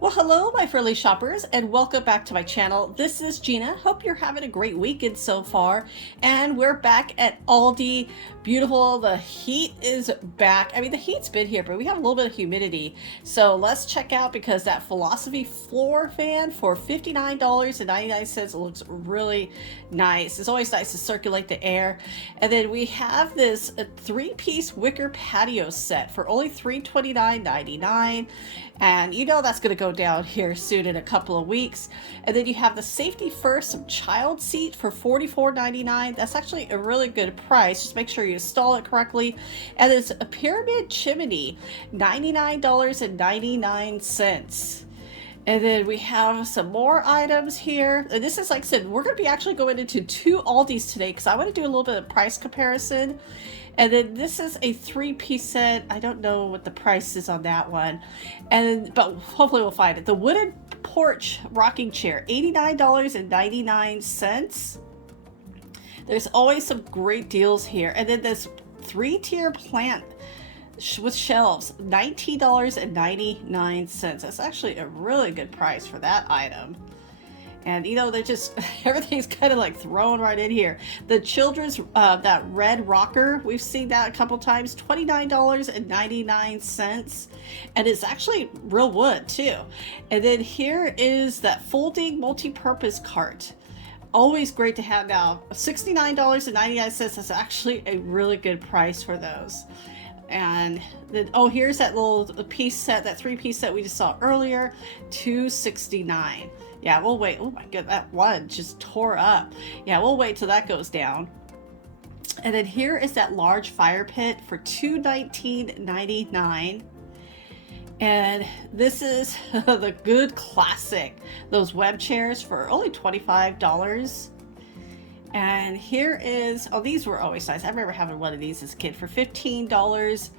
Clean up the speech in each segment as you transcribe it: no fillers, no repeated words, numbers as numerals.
Well, hello, my friendly shoppers, and welcome back to my channel. This is Gina. Hope you're having a great weekend so far. And we're back at Aldi. Beautiful. The heat is back. I mean, the heat's been here, but we have a little bit of humidity. So let's check out because that Philosophy floor fan for $59.99 looks really nice. It's always nice to circulate the air. And then we have this three-piece wicker patio set for only $329.99. And you know that's going to go down here soon in a couple of weeks. And then you have the Safety First child seat for $44.99. That's actually a really good price. Just make sure you install it correctly. And it's a pyramid chimney, $99.99. And then we have some more items here. And this is, like I said, we're going to be actually going into two Aldis today because I want to do a little bit of price comparison. And then this is a three-piece set. I don't know what the price is on that one. But hopefully we'll find it. The wooden porch rocking chair, $89.99. There's always some great deals here. And then this three-tier plant with shelves, $19.99. That's actually a really good price for that item. And you know, they're just, everything's kind of like thrown right in here. The children's, that red rocker, we've seen that a couple times, $29.99. And it's actually real wood too. And then here is that folding multi-purpose cart. Always great to have now. $69.99. That's actually a really good price for those. And then, oh, here's that little piece set, that three-piece set we just saw earlier, $269. Yeah, we'll wait. Oh my god, that one just tore up. Yeah, we'll wait till that goes down. And then here is that large fire pit for $219.99. And this is the good classic, those web chairs for only $25. And here is, oh, these were always nice. I remember having one of these as a kid for $15.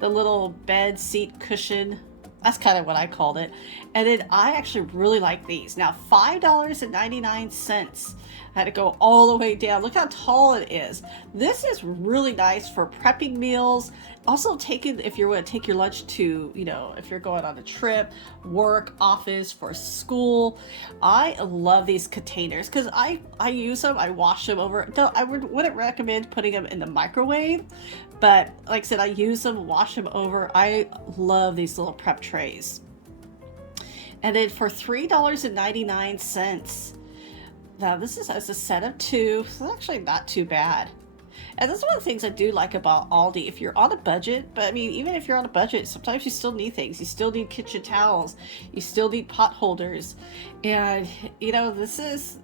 The little bed seat cushion. That's kind of what I called it. And then I actually really like these. Now, $5.99. I had to go all the way down. Look how tall it is. This is really nice for prepping meals. Also if you're going to take your lunch to, you know, if you're going on a trip, work, office, for school. I love these containers because I use them. I wash them over. I wouldn't recommend putting them in the microwave. But like I said, I use them, wash them over. I love these little prep trays. And then for $3.99. Now this is as a set of two, so it's actually not too bad. And that's one of the things I do like about Aldi. If you're on a budget, but I mean, even if you're on a budget, sometimes you still need things. You still need kitchen towels. You still need pot holders. And, you know, this is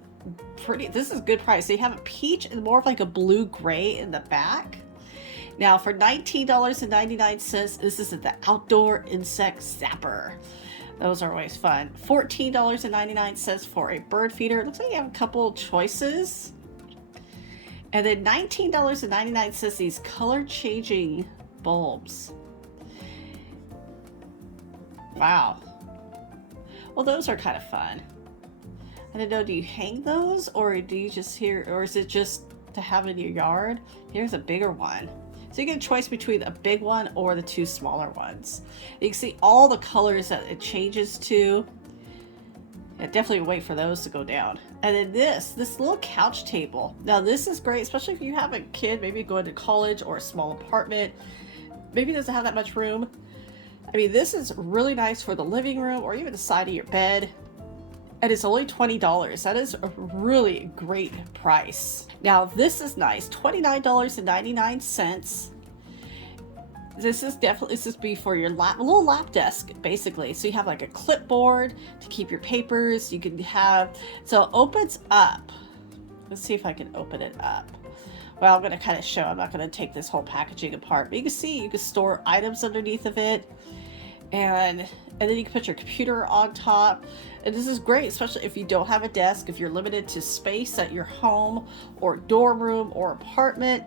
good price. They have a peach and more of like a blue-gray in the back. Now for $19.99, this is the outdoor insect zapper. Those are always fun. $14.99 for a bird feeder. It looks like you have a couple choices. And then $19.99 these color changing bulbs. Wow. Well, those are kind of fun. I don't know, do you hang those or do you just or is it just to have in your yard? Here's a bigger one. So you get a choice between a big one or the two smaller ones. You can see all the colors that it changes to. Yeah, definitely wait for those to go down. And then this little couch table. Now this is great, especially if you have a kid, maybe going to college or a small apartment. Maybe doesn't have that much room. I mean, this is really nice for the living room or even the side of your bed. And it's only $20. That is a really great price. Now this is nice, $29.99. This is be for your little lap desk, basically. So you have like a clipboard to keep your papers. You can have, so it opens up. Let's see if I can open it up. Well, I'm going to kind of show. I'm not going to take this whole packaging apart. But you can see you can store items underneath of it. And then you can put your computer on top. And this is great, especially if you don't have a desk, if you're limited to space at your home or dorm room or apartment.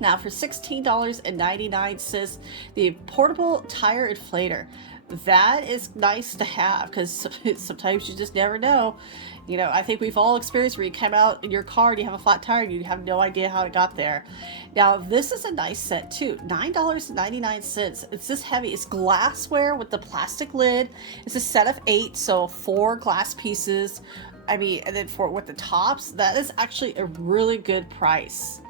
Now for $16.99, the portable tire inflator. that is nice to have because sometimes you just never know. You know, I think we've all experienced where you come out in your car and you have a flat tire and you have no idea how it got there. Now, this is a nice set too. $9.99. It's this heavy. It's glassware with the plastic lid. It's a set of 8, so 4 glass pieces. I mean, and then for with the tops, that is actually a really good price.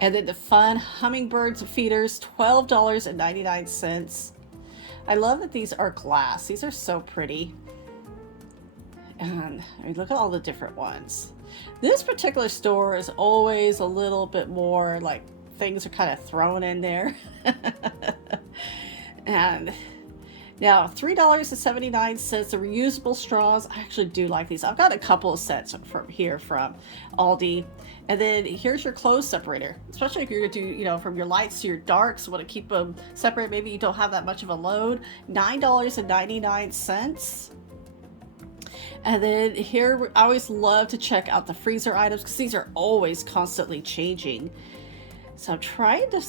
And then the fun hummingbirds feeders, $12.99. I love that these are glass. These are so pretty. And I mean, look at all the different ones. This particular store is always a little bit more like things are kind of thrown in there. And now $3.79, the reusable straws. I actually do like these. I've got a couple of sets from here from Aldi. And then here's your clothes separator, especially if you're going to do, you know, from your lights to your darks, want to keep them separate. Maybe you don't have that much of a load. $9.99. And then here, I always love to check out the freezer items because these are always constantly changing. So I'm trying to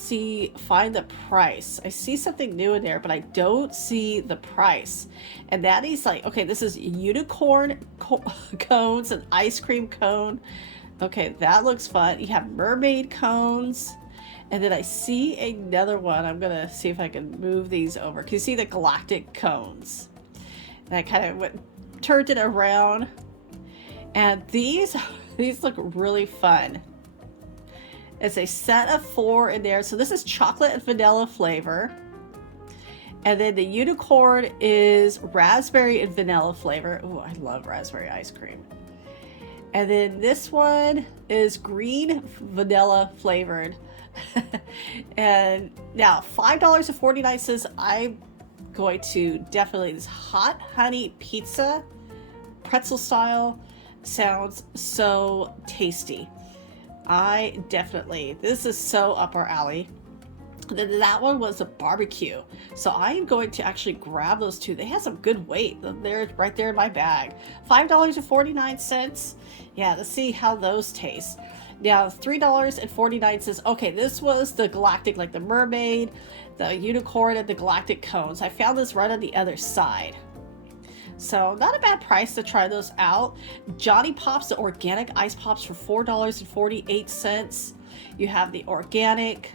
find the price. I see something new in there, but I don't see the price. And that is like, okay, this is unicorn cones, an ice cream cone. Okay, that looks fun. You have mermaid cones. And then I see another one. I'm going to see if I can move these over. Can you see the galactic cones? And I kind of turned it around. And these look really fun. It's a set of 4 in there. So this is chocolate and vanilla flavor. And then the unicorn is raspberry and vanilla flavor. Oh, I love raspberry ice cream. And then this one is green vanilla flavored. And now $5.49. I'm going to definitely, this hot honey pizza, pretzel style, sounds so tasty. This is so up our alley. Then that one was a barbecue. So I am going to actually grab those two. They have some good weight. They're right there in my bag. $5.49. Yeah, let's see how those taste. Now, $3.49. Okay, this was the galactic, like the mermaid, the unicorn, and the galactic cones. I found this right on the other side. So not a bad price to try those out. Johnny Pops, the organic ice pops for $4.48. You have the organic.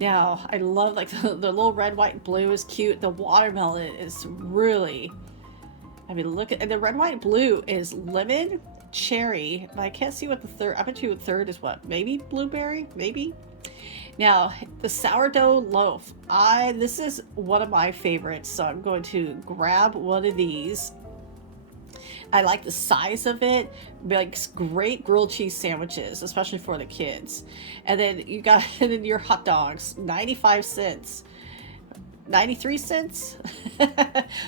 Now, I love like the little red, white, and blue is cute. The watermelon is really, I mean, look at, and the red, white, and blue is lemon, cherry, but I can't see what the third, I bet you the third is what? Maybe blueberry? Maybe? Now, the sourdough loaf. This is one of my favorites, so I'm going to grab one of these. I like the size of it. Makes great grilled cheese sandwiches, especially for the kids. And then you got your hot dogs, 95 cents. 93 cents.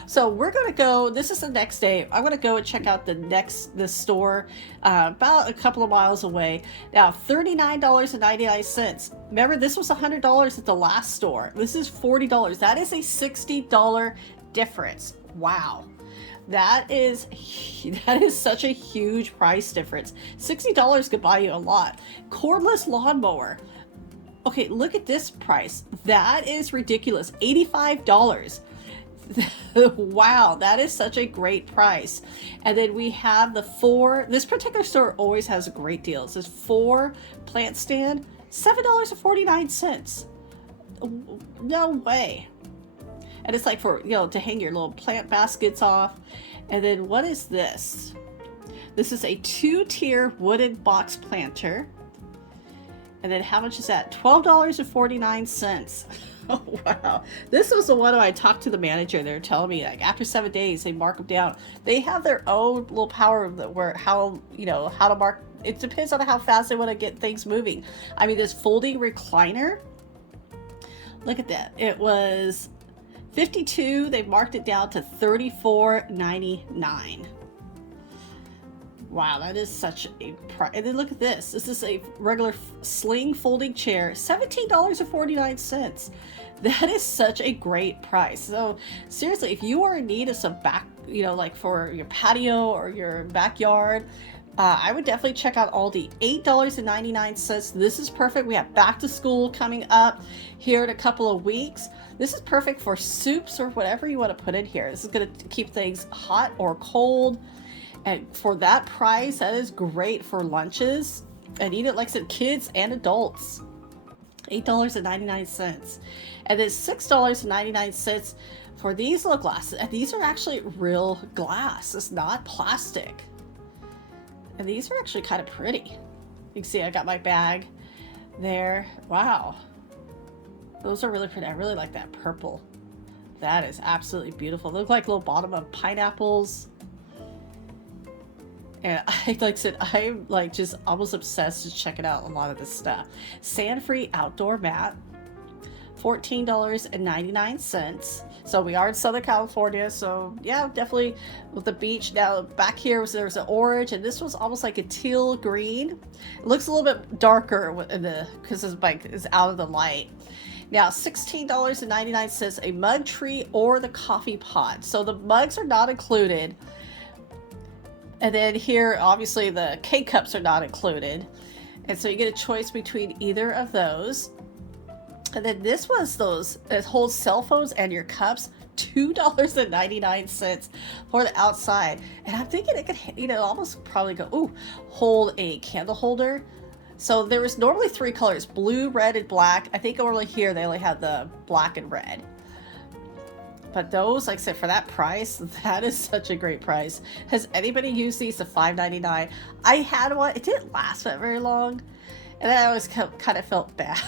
So we're gonna go, this is the next day, I'm gonna go and check out the store about a couple of miles away. Now $39.99. Remember, this was $100 at the last store. This is $40. That is a $60 difference. Wow. That is such a huge price difference. $60 could buy you a lot. Cordless lawnmower. Okay, look at this price. That is ridiculous. $85. Wow, that is such a great price. And then we have the 4, this particular store always has great deals. This 4 plant stand, $7.49. No way. And it's like for, you know, to hang your little plant baskets off. And then what is this? This is a 2-tier wooden box planter. And then how much is that? $12.49. Oh, wow. This was the one I talked to the manager. They're telling me like after 7 days, they mark them down. They have their own little power where how to mark. It depends on how fast they want to get things moving. I mean, this folding recliner. Look at that. It was $52. They marked it down to $34.99. Wow, that is such a price. And then look at this. This is a regular sling folding chair, $17.49. That is such a great price. So seriously, if you are in need of some like for your patio or your backyard, I would definitely check out Aldi. $8.99. This is perfect. We have back to school coming up here in a couple of weeks. This is perfect for soups or whatever you want to put in here. This is going to keep things hot or cold. And for that price, that is great for lunches. And eat it like I said, kids and adults. $8.99. And then $6.99 for these little glasses. And these are actually real glass. It's not plastic. And these are actually kind of pretty. You can see I got my bag there. Wow. Those are really pretty. I really like that purple. That is absolutely beautiful. They look like little bottom of pineapples. And like I said, I'm like just almost obsessed with checking out a lot of this stuff. Sand-free outdoor mat. $14.99. So we are in Southern California, so yeah, definitely with the beach. Now back here there's an orange, and this was almost like a teal green. It looks a little bit darker in the because it's out of the light. Now $16.99 a mug tree or the coffee pot. So the mugs are not included. And then here, obviously, the K-cups are not included. And so you get a choice between either of those. And then this was it holds cell phones and your cups, $2.99 for the outside. And I'm thinking it could, almost probably go, hold a candle holder. So there was normally 3 colors, blue, red, and black. I think over here they only have the black and red. But those, like I said, for that price, that is such a great price. Has anybody used these to $5.99? I had one. It didn't last that very long. And then I always kind of felt bad.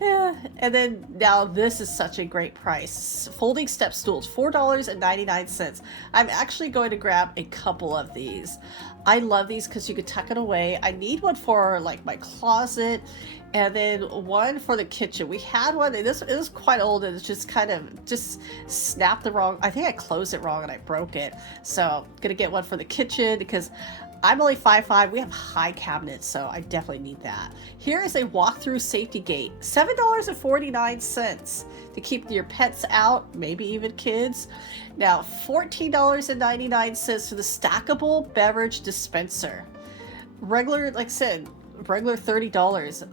Yeah. And then now this is such a great price. Folding step stools, $4.99. I'm actually going to grab a couple of these. I love these because you could tuck it away. I need one for like my closet, and then one for the kitchen. We had one, and it was quite old, and it's just kind of snapped the wrong. I think I closed it wrong and I broke it. So I'm gonna get one for the kitchen because I'm only 5'5". We have high cabinets, so I definitely need that. Here is a walk-through safety gate, $7.49 to keep your pets out, maybe even kids. Now, $14.99 for the stackable beverage dispenser. Regular, like I said, regular $30.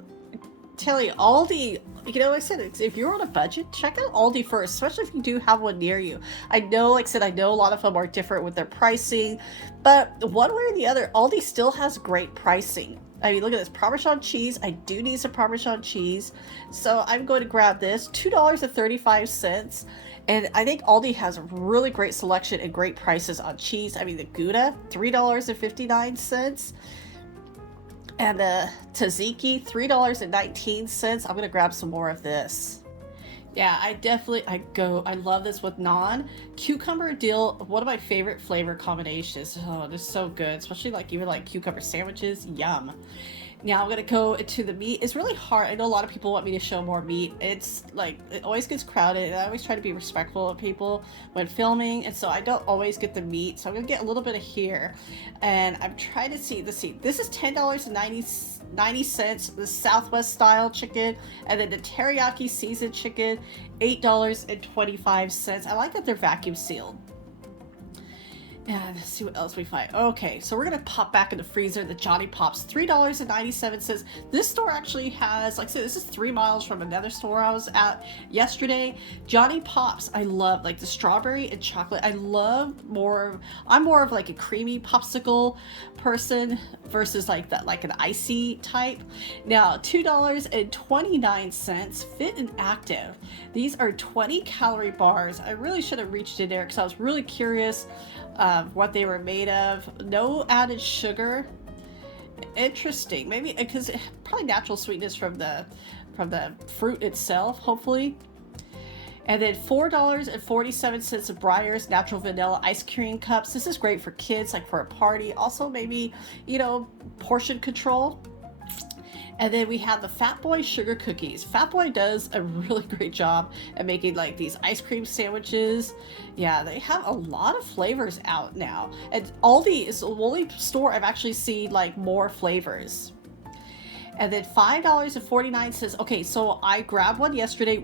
Tell you, Aldi, like I said, if you're on a budget, check out Aldi first, especially if you do have one near you. I know, like I said, I know a lot of them are different with their pricing, but one way or the other, Aldi still has great pricing. I mean, look at this, Parmesan cheese. I do need some Parmesan cheese, so I'm going to grab this, $2.35. And I think Aldi has a really great selection and great prices on cheese. I mean, the Gouda, $3.59. And the tzatziki, $3.19. I'm gonna grab some more of this. Yeah, I love this with naan. Cucumber dill, one of my favorite flavor combinations. Oh, it is so good, especially even like cucumber sandwiches, yum. Now I'm gonna go into the meat. It's really hard. I know a lot of people want me to show more meat. It's like, it always gets crowded, and I always try to be respectful of people when filming, and so I don't always get the meat. So I'm gonna get a little bit of here, and I'm trying to see. Let's see. This is $10.90, the Southwest style chicken, and then the teriyaki seasoned chicken, $8.25. I like that they're vacuum sealed. And let's see what else we find. Okay, so we're gonna pop back in the freezer, the Johnny Pops, $3.97. This store actually has, like I said, this is 3 miles from another store I was at yesterday. Johnny Pops, I love, like the strawberry and chocolate. I'm more of like a creamy popsicle person versus like an icy type. Now, $2.29, Fit and Active. These are 20 calorie bars. I really should have reached in there because I was really curious what they were made of. No added sugar. Interesting. Maybe because probably natural sweetness from the fruit itself, hopefully. And then $4.47 of Breyer's natural vanilla ice cream cups. This is great for kids, like for a party. Also maybe, portion control. And then we have the Fat Boy sugar cookies. Fat Boy does a really great job at making like these ice cream sandwiches. Yeah, they have a lot of flavors out now. And Aldi is the only store I've actually seen like more flavors. And then $5.49. Okay, so I grabbed one yesterday.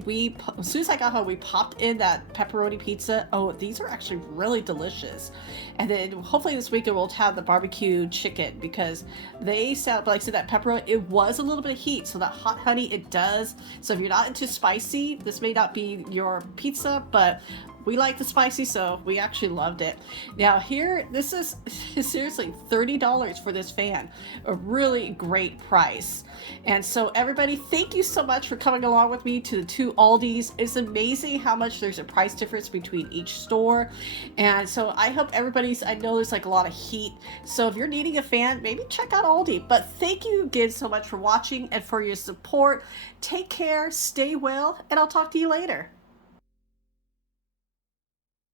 As soon as I got home, we popped in that pepperoni pizza. Oh, these are actually really delicious. And then hopefully this weekend we'll have the barbecue chicken, because they sound like, I said, that pepperoni, it was a little bit of heat, so that hot honey, it does. So if you're not into spicy, this may not be your pizza, but we like the spicy, so we actually loved it. Now here, this is seriously $30 for this fan. A really great price. And so everybody, thank you so much for coming along with me to the two Aldis. It's amazing how much there's a price difference between each store. And so I hope I know there's like a lot of heat. So if you're needing a fan, maybe check out Aldi. But thank you again so much for watching and for your support. Take care, stay well, and I'll talk to you later.